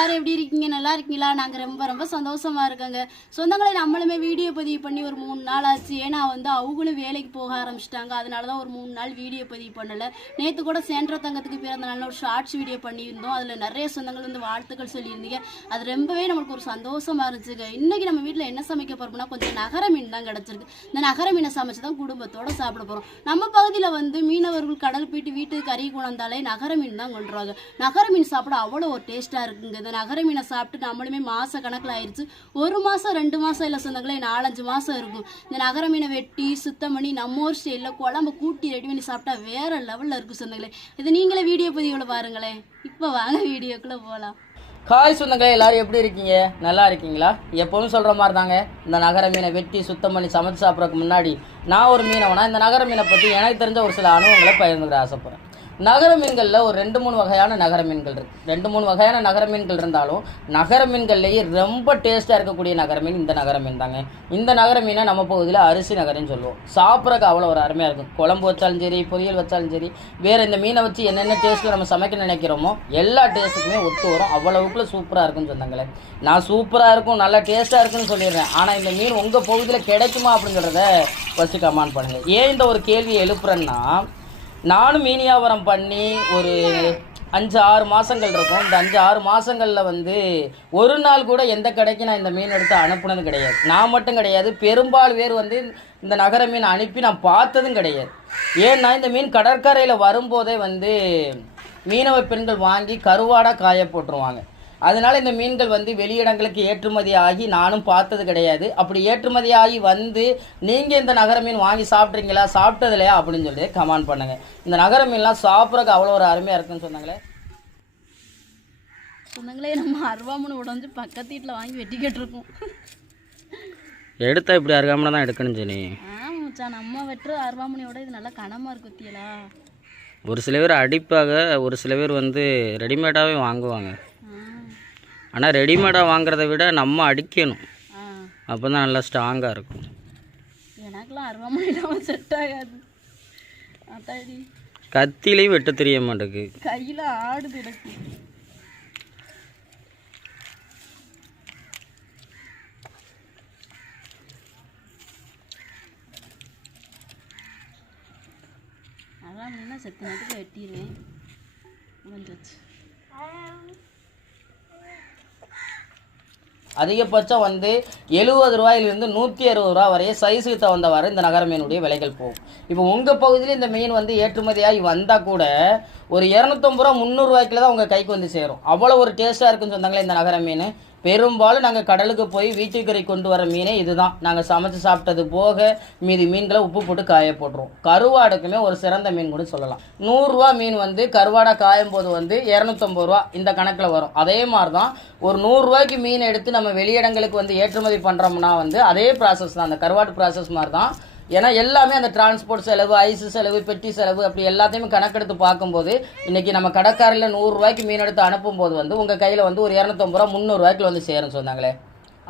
எல்லாரும் எப்படி இருக்கீங்க? நல்லா இருக்கீங்களா? நாங்கள் ரொம்ப ரொம்ப சந்தோஷமா இருக்கோங்க. சொந்தங்களை நம்மளுமே வீடியோ பதிவு பண்ணி ஒரு 3 நாள் ஆச்சு. ஏன்னா அவங்களும் வேலைக்கு போக ஆரம்பிச்சிட்டாங்க. அதனால தான் ஒரு 3 நாள் வீடியோ பதிவு பண்ணலை. நேற்று கூட சேன்ற தங்கத்துக்கு பிறந்த நாள் ஒரு ஷார்ட்ஸ் வீடியோ பண்ணியிருந்தோம். அதில் நிறைய சொந்தங்கள் வாழ்த்துக்கள் சொல்லியிருந்தீங்க. அது ரொம்பவே நமக்கு ஒரு சந்தோஷமா இருந்துச்சுங்க. இன்னைக்கு நம்ம வீட்டில் என்ன சமைக்க போறோம்னா கொஞ்சம் நகர மீன் தான் கிடச்சிருக்கு. இந்த நகர மீனை சமைச்சு தான் குடும்பத்தோட சாப்பிட போகிறோம். நம்ம பகுதியில் மீனவர்கள் கடல் போயிட்டு வீட்டுக்கு கறி கொண்டாந்தாலே நகர மீன் தான் கொண்டுருவாங்க. நகர மீன் சாப்பிட அவ்வளோ ஒரு டேஸ்ட்டாக இருக்குங்க. இந்த நகர மீனை சாப்பிட்டு நம்மளுமே மாத கணக்கில் ஆயிடுச்சு. 1 மாதம் 2 மாதம் இல்லை சொந்தங்களே, 4-5 மாதம் இருக்கும். இந்த நகர மீனை வெட்டி சுத்தம் பண்ணி நம்ம ஊர் ஸ்டைலில் குழம்பு கூட்டி ரெடி பண்ணி சாப்பிட்டா வேற லெவலில் இருக்கும் சொந்தங்களே. இது நீங்களே வீடியோ பதிவில் பாருங்களேன். இப்போ வாங்க வீடியோக்குள்ளே போகலாம். ஹாய் சொந்தங்களே, எல்லாரும் எப்படி இருக்கீங்க? நல்லா இருக்கீங்களா? எப்போதும் சொல்கிற மாதிரி தாங்க, இந்த நகர மீனை வெட்டி சுத்தம் பண்ணி சமைச்சு சாப்பிட்றதுக்கு முன்னாடி நான் ஒரு மீனவனா இந்த நகர மீனை பற்றி எனக்கு தெரிஞ்ச ஒரு சில அனுபவங்களை பகிர்ந்துக்கிற ஆசைப்படுறேன். நகர மீன்களில் ஒரு 2-3 வகையான நகர மீன்கள் இருக்குது. 2-3 வகையான நகர மீன்கள் இருந்தாலும் நகர மீன்கள்லேயே ரொம்ப டேஸ்ட்டாக இருக்கக்கூடிய நகர மீன் இந்த நகர மீன் தாங்க. இந்த நகர மீனை நம்ம பகுதியில் அரிசி நகரன்னு சொல்லுவோம். சாப்பிட்றதுக்கு அவ்வளோ ஒரு அருமையாக இருக்கும். குழம்பு வச்சாலும் சரி, பொரியல் வச்சாலும் சரி, வேறு இந்த மீனை வச்சு என்னென்ன டேஸ்ட்டில் நம்ம சமைக்க நினைக்கிறோமோ எல்லா டேஸ்ட்டுக்குமே ஒத்து வரும். அவ்வளவுக்குள்ள சூப்பராக இருக்குன்னு சொன்னாங்களே. நான் சூப்பராக இருக்கும், நல்லா டேஸ்ட்டாக இருக்குன்னு சொல்லிடுறேன். ஆனால் இந்த மீன் உங்கள் பகுதியில் கிடைக்குமா அப்படிங்கிறத ஃபஸ்ட்டு கமெண்ட் பண்ணுங்கள். ஏன் இந்த ஒரு கேள்வியை எழுப்புறேன்னா, நானும் மீன் வியாபாரம் பண்ணி ஒரு 5-6 மாதங்கள் இருக்கும். இந்த 5-6 மாதங்களில் ஒரு நாள் கூட எந்த கடைக்கு நான் இந்த மீன் எடுத்து அனுப்புனது கிடையாது. நான் மட்டும் கிடையாது, பெரும்பாலும் பேர் இந்த நகர மீன் அனுப்பி நான் பார்த்ததும் கிடையாது. ஏன்னா இந்த மீன் கடற்கரையில் வரும்போதே மீனவ பெண்கள் வாங்கி கருவாடாக காய போட்டுருவாங்க. அதனால் இந்த மீன்கள் வெளியிடங்களுக்கு ஏற்றுமதி ஆகி நானும் பார்த்தது கிடையாது. அப்படி ஏற்றுமதி ஆகி நீங்கள் இந்த நகர மீன் வாங்கி சாப்பிட்றீங்களா, சாப்பிட்டது இல்லையா அப்படின்னு சொல்லி கமெண்ட் பண்ணுங்கள். இந்த நகர மீன்லாம் சாப்பிட்றதுக்கு அவ்வளோ ஒரு அருமையாக இருக்குன்னு சொன்னாங்களே. நம்ம அருவாமனை உடஞ்சி பக்கத்து வீட்டில் வாங்கி வெட்டிக்கிட்டு இருக்கோம். எடுத்தால் இப்படி அருகாமனை தான் எடுக்கணும் சரி. ஆமாச்சா, நம்ம வெட்டுற அருவாமனையோட இது நல்லா கனமாக இருக்கு குத்தியலா. ஒரு சில பேர் அடிப்பாக, ஒரு சில பேர் ரெடிமேடாகவே வாங்குவாங்க. ஆனால் ரெடிமேடாக வாங்குறத விட நம்ம அடிக்கணும், அப்போ தான் நல்லா ஸ்ட்ராங்காக இருக்கும். எனக்குலாம் அருவாமனையில செட் ஆகாது. அத்தாடி கத்திலையும் வெட்ட தெரிய மாட்டேங்குது, கையில் ஆடுது எனக்கு. அதான் என்ன செத்து நேரத்துக்கு வெட்டிடுவேன். வந்துச்சு. அதிகபட்சம் 70 ரூபாயிலிருந்து 160 ரூபா வரைய சைஸுக்கு தகுந்தவாறு இந்த நகர மீனுடைய விலைகள் போகும். இப்போ உங்கள் பகுதியில் இந்த மீன் ஏற்றுமதியாகி வந்தால் கூட ஒரு 250 ரூபா 300 ரூபாய்க்குள்ள தான் உங்கள் கைக்கு சேரும். அவ்வளோ ஒரு டேஸ்ட்டாக இருக்குன்னு சொன்னாங்களே இந்த நகர மீன். பெரும்பாலும் நாங்கள் கடலுக்கு போய் வீட்டுக்கரை கொண்டு வர மீனே இதுதான். நாங்கள் சமைச்சு சாப்பிட்டது போக மீதி மீன்களை உப்பு போட்டு காய போட்டுருவோம். கருவாடுக்குமே ஒரு சிறந்த மீன் கூட சொல்லலாம். 100 ரூபா மீன் கருவாடை காயும் போது 250 ரூபா இந்த கணக்கில் வரும். அதே மாதிரி தான் ஒரு 100 ரூபாய்க்கு மீன் எடுத்து நம்ம வெளியிடங்களுக்கு ஏற்றுமதி பண்ணுறோம்னா அதே ப்ராசஸ் தான், அந்த கருவாட்டு ப்ராசஸ் மாதிரி தான். ஏன்னா எல்லாமே அந்த டிரான்ஸ்போர்ட் செலவு, ஐஸ் செலவு, பெட்டி செலவு, அப்படி எல்லாத்தையுமே கணக்கெடுத்து பார்க்கும்போது இன்றைக்கி நம்ம கடைக்காரில் 100 ரூபாய்க்கு மீன் எடுத்து அனுப்பும்போது உங்கள் கையில் ஒரு 250 ரூபா 300 ரூபாய்க்கு சேரும் சொன்னாங்களே.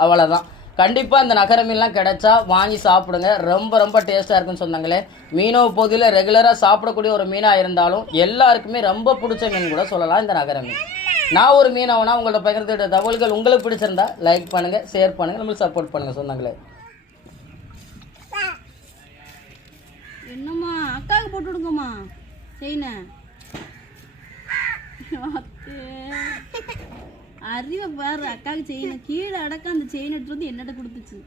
அவ்வளோதான். கண்டிப்பாக இந்த நகர மீன்லாம் கிடைச்சா வாங்கி சாப்பிடுங்க, ரொம்ப ரொம்ப டேஸ்ட்டாக இருக்குன்னு சொன்னாங்களே. மீனவ பகுதியில் ரெகுலராக சாப்பிடக்கூடிய ஒரு மீனாக இருந்தாலும் எல்லாருக்குமே ரொம்ப பிடிச்ச மீன் கூட சொல்லலாம் இந்த நகர மீன். நான் ஒரு மீனவனா உங்கள்ட்ட பகிர்ந்துட்ட தகவல்கள் உங்களுக்கு பிடிச்சிருந்தா லைக் பண்ணுங்கள், ஷேர் பண்ணுங்கள், நம்மளுக்கு சப்போர்ட் பண்ணுங்கள் சொன்னாங்களே. என்னம்மா அக்காவுக்கு போட்டு விடுங்கம்மா செயின. அறிவை பாரு, அக்காவுக்கு செயினை கீழே அடக்க அந்த செயின் எடுத்து என்னட்ட கொடுத்துச்சு.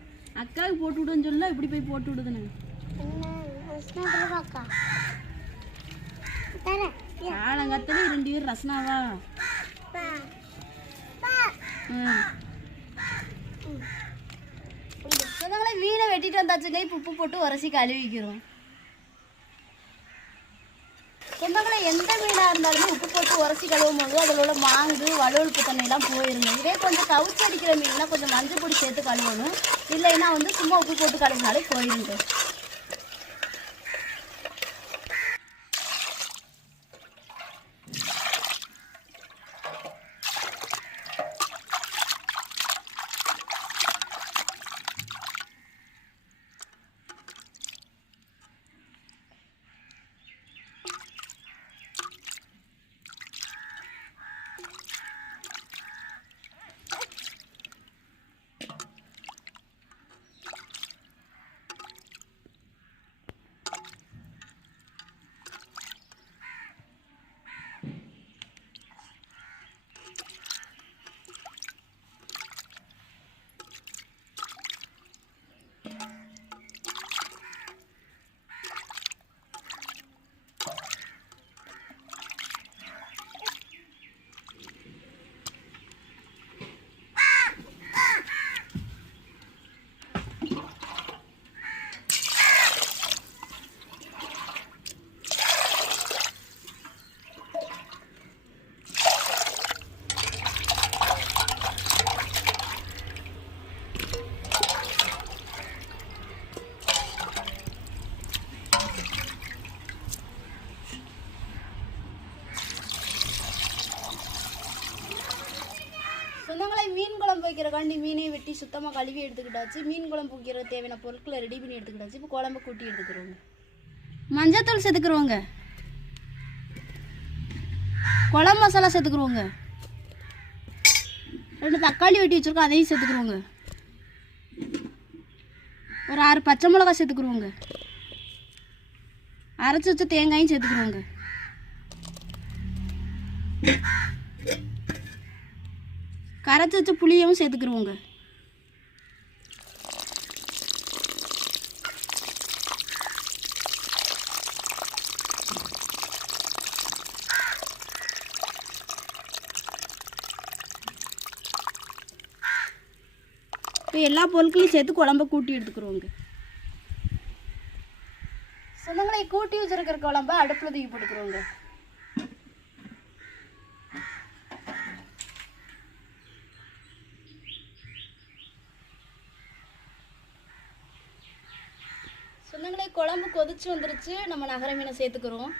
அக்காவுக்கு போட்டு விடுன்னு சொல்ல இப்படி போய் போட்டு விடுதுன்னு. காலங்கத்துல 2 பேர் ரசனாவா. மீனை வெட்டிட்டு வந்தாச்சுங்க. இப்போ உப்பு போட்டு உரசி கழுவிக்கிறோம். சொந்தங்களை எந்த மீனாக இருந்தாலுமே உப்பு போட்டு உரசி கழுவும் போது அதில் உள்ள மாங்கு வலுவழுப்பு தண்ணியெல்லாம் போயிருங்க. இதே கொஞ்சம் கவுச்சி அடிக்கிற மீன்லாம் கொஞ்சம் மஞ்சள் பொடி சேர்த்து கழுவணும். இல்லைன்னா சும்மா உப்பு போட்டு கழுவினாலே போயிருங்க. சொந்தங்களை மீன் குழம்பு வைக்கிறக்காண்டி மீனை வெட்டி சுத்தமாக கழுவி எடுத்துக்கிட்டாச்சு. மீன் குழம்பு வைக்கிற தேவையான பொருட்களை ரெடி பண்ணி எடுத்துக்கிட்டாச்சு. இப்போ குழம்பு கூட்டி எடுத்துக்கிறோங்க. மஞ்சத்தூள் சேர்த்துக்கிறோங்க. குழம்பு மசாலா சேர்த்துக்கிறோங்க. 2 தக்காளி வெட்டி வச்சுருக்கோம், அதையும் சேர்த்துக்கிறோங்க. ஒரு 6 பச்சை மிளகாய் சேர்த்துக்கிறோங்க. அரைச்சி வச்ச தேங்காயும் சேர்த்துக்கிறோங்க. கரைச்சி வச்ச புளியவும் சேர்த்துக்கிறோங்க. இப்போ எல்லா பொருட்களையும் சேர்த்து குழம்ப கூட்டி எடுத்துக்கிறோங்க. சொந்தங்களை கூட்டி வச்சிருக்கிற குழம்ப அடுப்பில் தூக்கி போட்டுக்கிறோங்க. சொந்தங்களை குழம்பு கொதிச்சு வந்துருச்சு. நம்ம நகர மீனை சேர்த்துக்கிறோம்.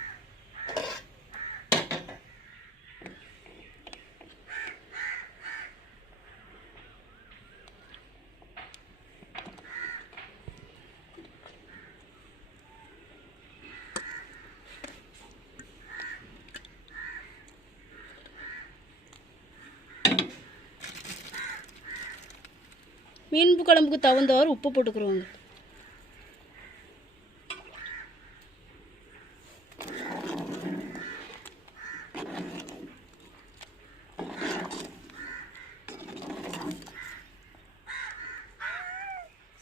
மீன் குழம்புக்கு தகுந்தவாறு உப்பு போட்டுக்கிறோங்க.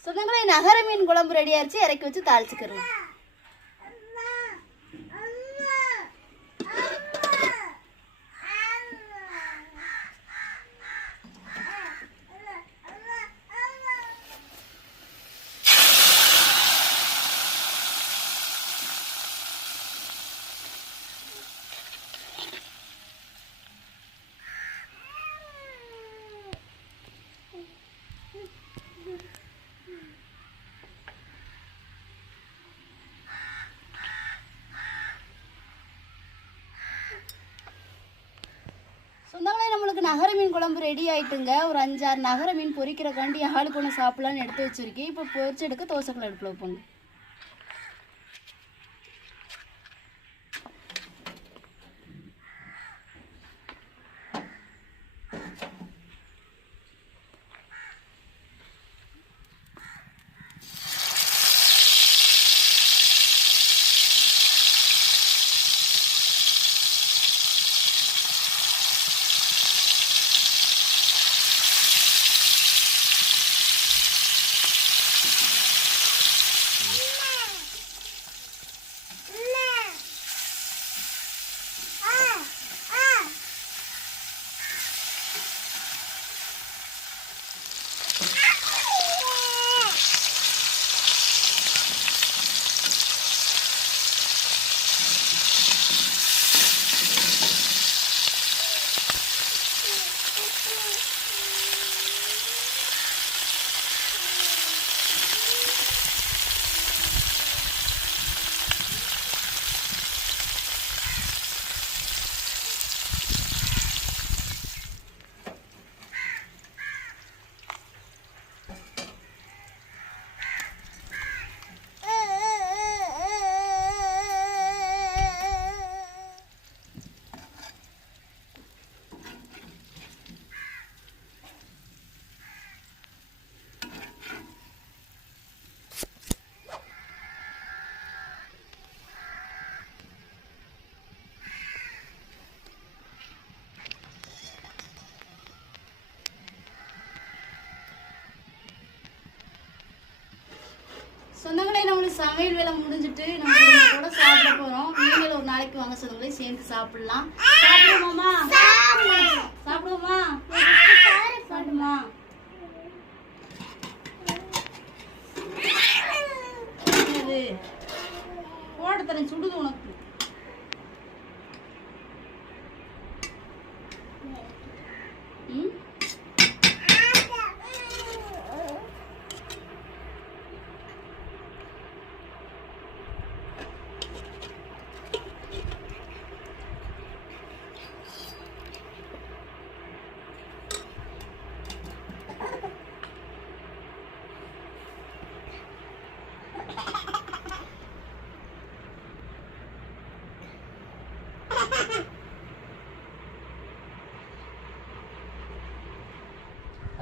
சொந்தங்களே நகர மீன் குழம்பு ரெடி ஆயிடுச்சு. இறக்கி வச்சு தாளிச்சுக்கிறோம். சொந்தங்களே நம்மளுக்கு நகர மீன் குழம்பு ரெடி ஆயிட்டுங்க. ஒரு 5-6 நகர மீன் பொரிக்கிறக்காண்டி ஆளுக்கு ஒன்று சாப்பிடலான்னு எடுத்து வச்சிருக்கேன். இப்போ பொரிச்சு எடுக்க தோசைக்கல் அடுப்பில் வைப்போங்க. சொந்தங்களே நம்மளுக்கு சமையல் வேலை முடிஞ்சிட்டு நம்ம கூட சாப்பிட போறோம். நீங்களும் ஒரு நாளைக்கு வாங்க சொந்தங்களே, சேர்ந்து சாப்பிடலாம். சாப்பிடுவோமா? சாப்பிடுவோமா? சாப்பிடுமா? போட தரேன், சுடுது உனக்கு.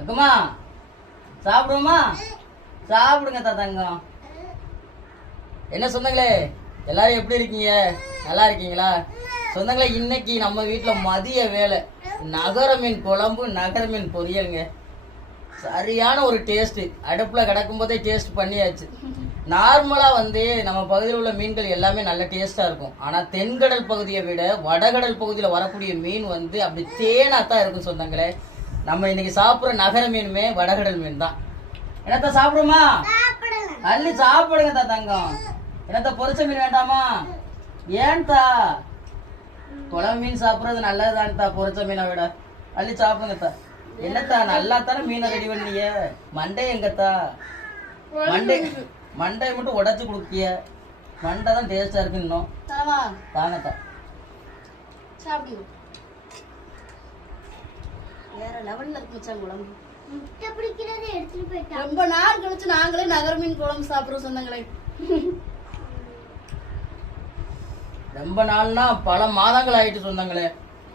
அக்கம்மா சாப்பிடுவோமா? சாப்பிடுங்க தங்கம். என்ன சொந்தங்களே, எல்லாரும் எப்படி இருக்கீங்க? நல்லா இருக்கீங்களா? சொந்தங்களே, இன்னைக்கு நம்ம வீட்டுல மதிய வேலை நகர மீன் குழம்பு, நகர மீன் பொரியலுங்க. சரியான ஒரு டேஸ்ட். அடுப்புல கிடக்கும் போதே டேஸ்ட் பண்ணியாச்சு. நார்மலா நம்ம பகுதியில் உள்ள மீன்கள் எல்லாமே நல்ல டேஸ்டா இருக்கும். ஆனா தென்கடல் பகுதியை விட வடகடல் பகுதியில வரக்கூடிய மீன் அப்படி தேனாத்தான் இருக்கும் சொந்தங்களே. நம்ம இன்னைக்கு சாப்பிடுற நகர மீனுமே வடகடல் மீன் தான். என்னத்த சாப்பிடுமா? அள்ளி சாப்பிடுங்க தங்கம். என்னத்த பொரிச்ச மீன் வேண்டாமா? ஏன்தா? குளம் மீன் சாப்பிடுறது நல்லதுதான்தா பொரிச்ச மீனை விட. அள்ளி சாப்பிடுங்கத்தா. என்னத்தா நல்லா தானே மீனை ரெடி பண்ணீங்க? மண்டை எங்கத்தா? மண்டையை மட்டும் உடைச்சு கொடுக்கிய. மண்டை தான் டேஸ்டா இருக்கு. இன்னும் தாங்கத்தா சாப்பிடுங்க. வேற லெவல்ல இருக்கு மச்சான் குழம்பு. முட்டை பிடிக்கிறது எடுத்துட்டு போயிட்டா. ரொம்ப நாள் கழிச்சு நாங்களே நகர மீன் குழம்பு சாப்பிடுறோம் சொந்தங்களே. ரொம்ப நாள்னா பல மாதங்கள் ஆயிட்டு சொந்தங்களே.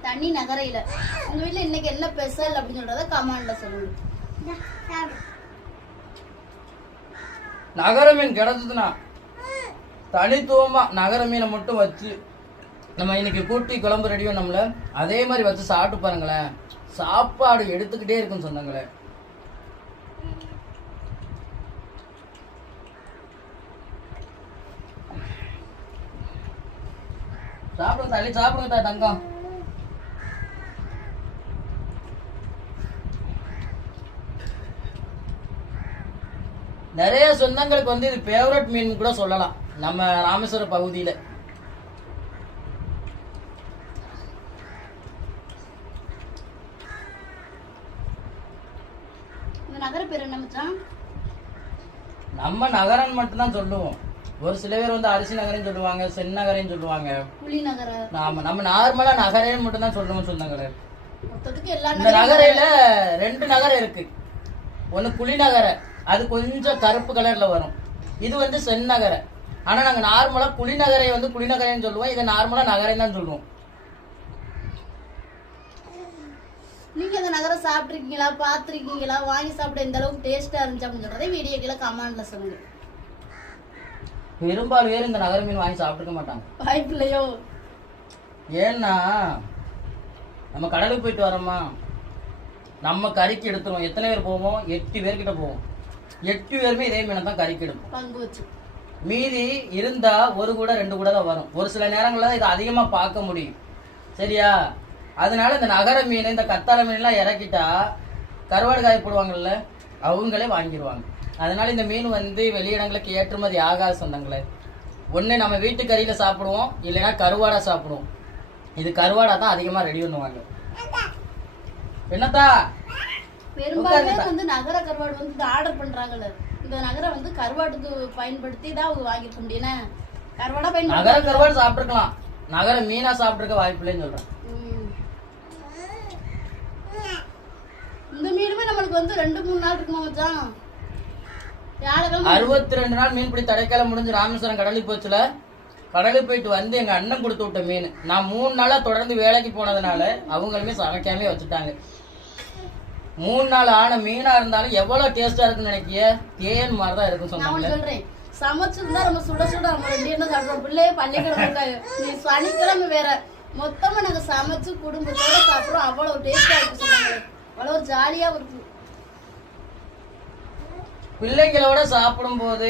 தண்ணி நகரையில உங்க வீட்டுல இன்னைக்கு என்ன ஸ்பெஷல் அப்படின்னு சொல்றத கமெண்ட்ல சொல்லுங்க. நகர மீன் கிடைச்சதுன்னா தனித்துவமா நகர மீனை மட்டும் வச்சு நம்ம இன்னைக்கு கூட்டி குழம்பு ரெடி பண்ணோம்ல, அதே மாதிரி வச்சு சாப்பிட்டு பாருங்களேன். சாப்பாடு எடுத்துக்கிட்டே இருக்கும் சொந்தங்களே. சாப்பிடுங்க தள்ளி சாப்பிடுங்க தங்கம். நிறைய சொந்தங்களுக்கு இது ஃபேவரட் மீன் கூட சொல்லலாம் நம்ம ராமேஸ்வரம் பகுதியில. நகர பேர் என்ன மச்சான்? நம்ம நகரம் மட்டும் தான் சொல்லுவோம். ஒரு சில பேர் அரிசி நகரம் சொல்லுவாங்க, செந்நகரம் சொல்லுவாங்க, புலி நகர. நம்ம நார்மலா நகரே மட்டும் தான் சொல்லுவோம் சொந்தங்களே. இந்த நகரையில 2 நகரம் இருக்கு. ஒண்ணு குளிநகர, அது கொஞ்சம் கருப்பு கலர்ல வரும். இது செந்நகர. ஆனா நாங்க நார்மலா குளிநகரை குளிநகரைன்னு சொல்லுவோம். இதை நார்மலா நகரை தான் சொல்லுவோம். நீங்க இந்த நகரம் சாப்பிட்டுருக்கீங்களா, பாத்திருக்கீங்களா, வாங்கி சாப்பிட எந்த அளவுக்கு டேஸ்டா இருந்துச்சு அப்படின்னு சொல்றதை வீடியோ கீழே கமெண்ட்ல சொல்லுங்க. பெரும்பாலும் பேர் இந்த நகர மீன் வாங்கி சாப்பிட்டுக்க மாட்டாங்க. வாய்ப்பு இல்லையோ? ஏன்னா நம்ம கடலுக்கு போயிட்டு வரோமா, நம்ம கறிக்கு எடுத்துருவோம். எத்தனை பேர் போவோம்? 8 பேர்கிட்ட போவோம். 8 பேருமே இதே மீனை தான் கறிக்கு எடுப்போம். பங்கு வச்சு மீதி இருந்தா 1 கூட 2 கூட தான் வரும். ஒரு சில நேரங்கள்ல தான் இதை அதிகமா பார்க்க முடியும். சரியா? அதனால இந்த நகர மீன், இந்த கத்தாழை மீன் எல்லாம் இறக்கிட்டா கருவாடு காய போடுவாங்கல்ல, அவங்களே வாங்கிடுவாங்க. அதனால இந்த மீன் வெளியிடங்களுக்கு ஏற்றுமதி ஆகாத சொந்தங்களே. ஒண்ணு நம்ம வீட்டு கறியில சாப்பிடுவோம், இல்லைன்னா கருவாடா சாப்பிடுவோம். இது கருவாடா தான் அதிகமா ரெடி பண்ணுவாங்க. என்னத்தா? பெரும்பாலும் நகர கருவாடு ஆர்டர் பண்றாங்கல்ல, இந்த நகர கருவாட்டுக்கு பயன்படுத்தி தான் அவங்க வாங்கிருக்க முடியும். கருவாடா பயன்படுத்தி நகர கருவாடு சாப்பிட்டுருக்கலாம், நகர மீனா சாப்பிட்டுருக்க வாய்ப்பு இல்லைன்னு சொல்றேன். இந்த மீனுமே நம்மளுக்கு 2-3 நாள் இருக்குமா மச்சான்? 62 நாள் மீன் பிடி தடைக்காலம் முடிஞ்சு ராமேஸ்வரம் கடலுக்கு போச்சுல. கடலுக்கு போயிட்டு எங்க அண்ணன் கொடுத்து விட்ட மீன் நான் 3 நாளா தொடர்ந்து வேலைக்கு போனதுனால அவங்களுமே சமைக்காமே வச்சுட்டாங்க. 3 நாள் ஆன மீனா இருந்தாலும் எவ்வளவு டேஸ்டா இருக்குன்னு நினைக்கிய? தேன் மாதிரிதான் இருக்கும் சொன்னாங்க. சமைச்சிருந்தா நம்ம சுட சுட நம்ம சாப்பிடுறோம். பிள்ளைய பள்ளிக்கிழமை சனிக்கிழமை வேற மொத்தமா நாங்க சமைச்சு குடும்பத்தோட சாப்பிடுறோம். அவ்வளவு டேஸ்டா இருக்கு சொன்னாங்க. அவ்வளவு ஜாலியா இருக்கு. பிள்ளைங்களோட சாப்பிடும் போது,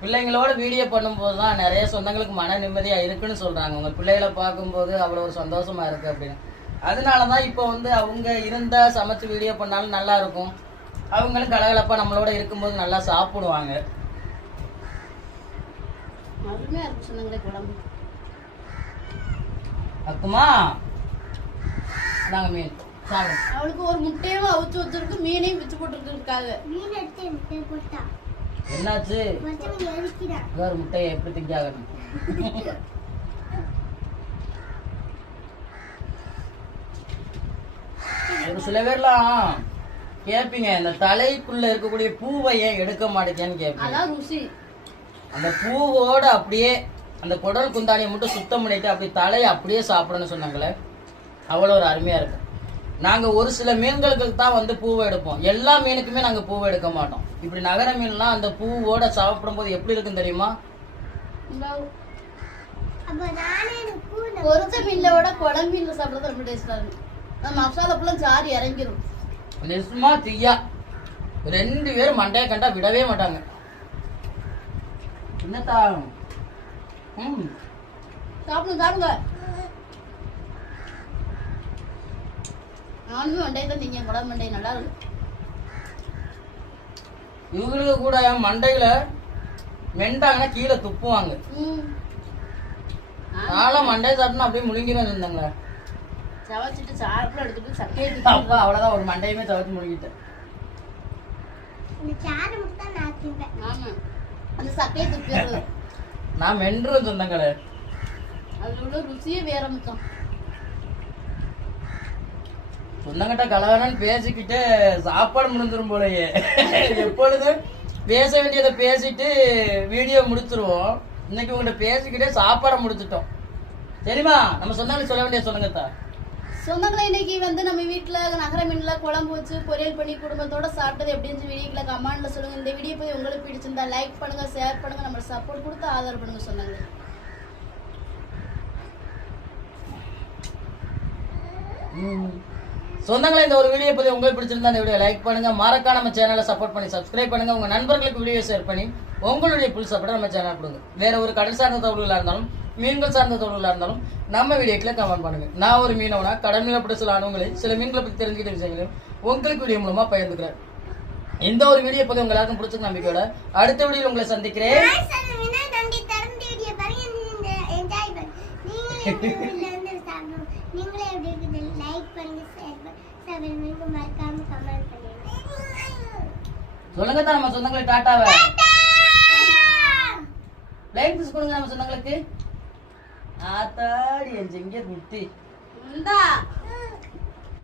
பிள்ளைங்களோட வீடியோ பண்ணும் போதுதான் நிறைய சொந்தங்களுக்கு மன நிம்மதியா இருக்குன்னு சொல்றாங்க. உங்க பிள்ளைகளை பார்க்கும்போது அவ்வளவு ஒரு சந்தோஷமா இருக்கு அப்படின்னு. அதனாலதான் இப்போ அவங்க இருந்தா சமைச்சு வீடியோ பண்ணாலும் நல்லா இருக்கும். அவங்களும் கலகலப்பா நம்மளோட இருக்கும்போது நல்லா சாப்பிடுவாங்க. அருமையா இருக்கு சொன்னாங்களே குழம்பு. அக்குமா நாங்க மீன் சாப்பிடும். அவளுக்கு ஒரு முட்டையும் அவிச்சு வச்சிருக்கு, மீனையும் பிச்சு போட்டுருக்காங்க. என்னாச்சு? ஒரு முட்டையை எப்படி திங்காகணும்? ஒரு சில பேர்லாம் கேப்பீங்க, இந்த தலைக்குள்ள இருக்கக்கூடிய பூவை ஏன் எடுக்க மாட்டேங்கன்னு கேப்பீங்க. அந்த பூவோட அப்படியே அந்த குடல் குந்தாணியை மட்டும் சுத்தம் பண்ணிட்டு அப்படி தலையை அப்படியே சாப்பிடணும்னு சொன்னாங்களே, அவ்வளோ ஒரு அருமையா இருக்கு. நாங்க ஒரு சில மீன்களுக்கு தான் வந்து பூவை எடுப்போம், எல்லா மீனுக்குமே நாங்க பூவை எடுக்க மாட்டோம். இப்படி நகர மீன்லாம் அந்த பூவோட சாப்பிடும் போது எப்படி இருக்குன்னு தெரியுமா? பொரிச்ச மீனோட குழம்பு மீன்ல சாப்பிடுறது ரொம்ப டேஸ்டா இருக்கும். மசாலா ஃபுல்லா ஜாரி இறங்கிரும். நிஜமா தீயா 2 பேரும் மண்டையை கண்டா விடவே மாட்டாங்க. என்னத்தா சாப்பிடுங்க. நானுமே மண்டையை தான் திங்க, குழம்பு மண்டை நல்லா இருக்கும். இவங்களுக்கு கூட மண்டையில வெண்டாங்கன்னா கீழே துப்புவாங்க. நானும் மண்டையை சாப்பிட்டு அப்படியே முழுங்கிதான் இருந்தாங்க. சவச்சிட்டு சாப்பிட எடுத்துட்டு சக்கையை அப்பா அவ்வளவுதான், ஒரு மண்டையுமே சவச்சு முழுங்கிட்டேன். ஆமா, அந்த சக்கையை துப்பிடுறது. நான் மென்றும் சொந்தங்களே, அதுல உள்ள ருசியே வேற முத்தம். சொந்தங்கிட்ட கலகலன்னு பேசிக்கிட்டு சாப்பாடு முடிஞ்சிரும் போலயே. எப்பொழுதும் பேச வேண்டியதை பேசிட்டு வீடியோ முடிச்சிருவோம். இன்னைக்கு உங்கள்கிட்ட பேசிக்கிட்டே சாப்பாடை முடிச்சிட்டோம். சரிம்மா, நம்ம சொந்தங்களுக்கு சொல்ல வேண்டிய சொல்லுங்கத்தா. சொந்தங்களை இன்னைக்கு வந்து நம்ம வீட்டுல நகர மீன்ல குழம்பு வச்சு பொரியல் பண்ணி குடும்பத்தோட சாப்பிட்டது எப்படின்னு வீடியோக்குள்ள கமெண்ட்ல சொல்லுங்க. இந்த வீடியோ போய் உங்களுக்கு பிடிச்சிருந்தா லைக் பண்ணுங்க, ஷேர் பண்ணுங்க, நம்ம சப்போர்ட் கொடுத்து ஆதரவு பண்ணுங்க சொந்தங்களே. சொந்தங்களே, இந்த ஒரு வீடியோ பத்தி உங்களுக்கு பிடிச்சிருந்தா இந்த வீடியோ லைக் பண்ணுங்க, மறக்காம நம்ம சேனலை சப்போர்ட் பண்ணி சப்ஸ்கிரைப் பண்ணுங்க, உங்க நண்பர்களுக்கு வீடியோ ஷேர் பண்ணி உங்களுடைய புல் சப்போர்ட் நம்ம சேனல் கொடுங்க. வேற ஒரு கடல் சார்ந்த தகவல்களா இருந்தாலும் மீன்கள் சார்ந்த தகவல்களா இருந்தாலும் நம்ம வீடியோக்குள்ள கமெண்ட் பண்ணுங்க. நான் ஒரு மீனவனா கடல் மீனை பற்றி சில அனுபவங்களை சில மீன்களை பற்றி தெரிஞ்சுக்கிட்ட விஷயங்களையும் உங்களுக்கு வீடியோ மூலமா பகிர்ந்துக்கிறேன். இந்த ஒரு வீடியோ பத்தி உங்க எல்லாருக்கும் பிடிச்ச நம்பிக்கையோட அடுத்த வீடியோல உங்களை சந்திக்கிறேன். சொல்லுங்க தான் நம்ம சொந்தங்களுக்கு டாட்டாவை லைக் கொடுங்க. நம்ம சொந்தங்களுக்கு ஆத்தாடி என் செங்க குத்தி இந்தா